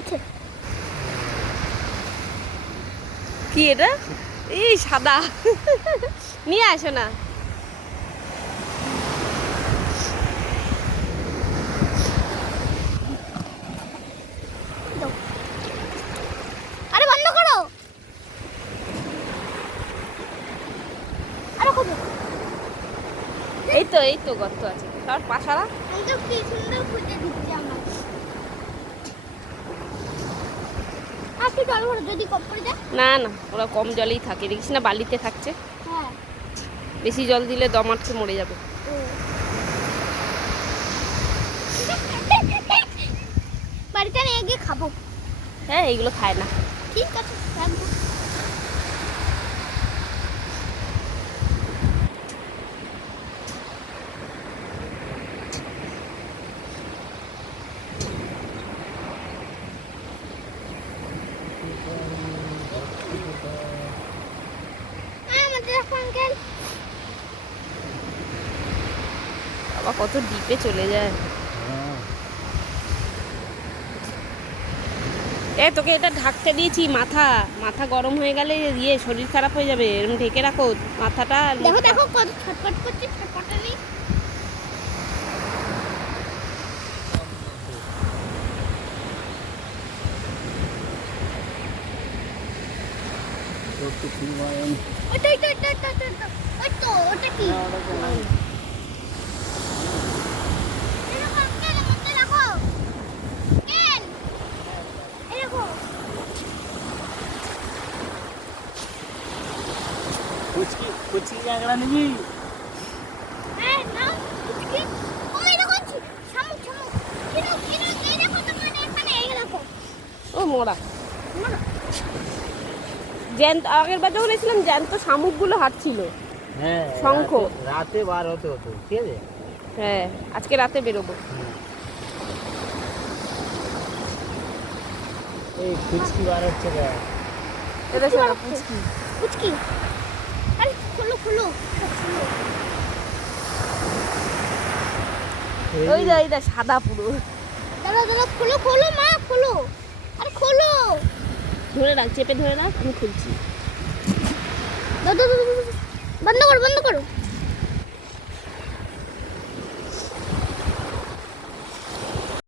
আছে কি এটা? এই সাদা নিয়ে আসো না। আরে বন্ধ করো। আরে কত এই তো গর্ত আছে। তার পাশারা কিন্তু কি সুন্দর ফুটে দিচ্ছে আমার। আর কি জল ভরে যদি কপ করে যায়? না না, ওরা কম জলেই থাকে, দেখিস না বালিতে থাকছে। হ্যাঁ বেশি জল দিলে দম আটকে মরে যাবে। বাড়িতে নিয়ে গিয়ে খাবো। হ্যাঁ, এইগুলো খায় না। ঠিক আছে রাখবো। বাবা কত ডিপে চলে যায়। তোকে এটা ঢাকতে দিয়েছি, মাথা মাথা গরম হয়ে গেলে শরীর খারাপ হয়ে যাবে, এরকম ঢেকে রাখো মাথাটা। দেখো দেখো কত ছটফট করছে, ছটফটানি। ওটা কি? कुछ कांगड़ा नहीं ও মোড়া জ্যান্ত, আগের বার যখন এসেছিলাম জ্যান্ত শামুকগুলো হাঁটছিল। হ্যাঁ, শঙ্খ রাতে বার হতে হতো, ঠিক আছে। হ্যাঁ, আজকে রাতে বেরোবো। এই ফুচকি বার হচ্ছে না। এটা শোনো, পুচকি পুচকি। আরে খুলো খুলো খুলো। ওই যা সাদা পুরো। দাঁড়াও দাঁড়াও, খুলো খুলো মা খুলো। আরে খুলো। ধরে রাখ, চেপে ধরে রাখ, আমি খুলছি। দাও দাও দাও, বন্ধ করো বন্ধ করো।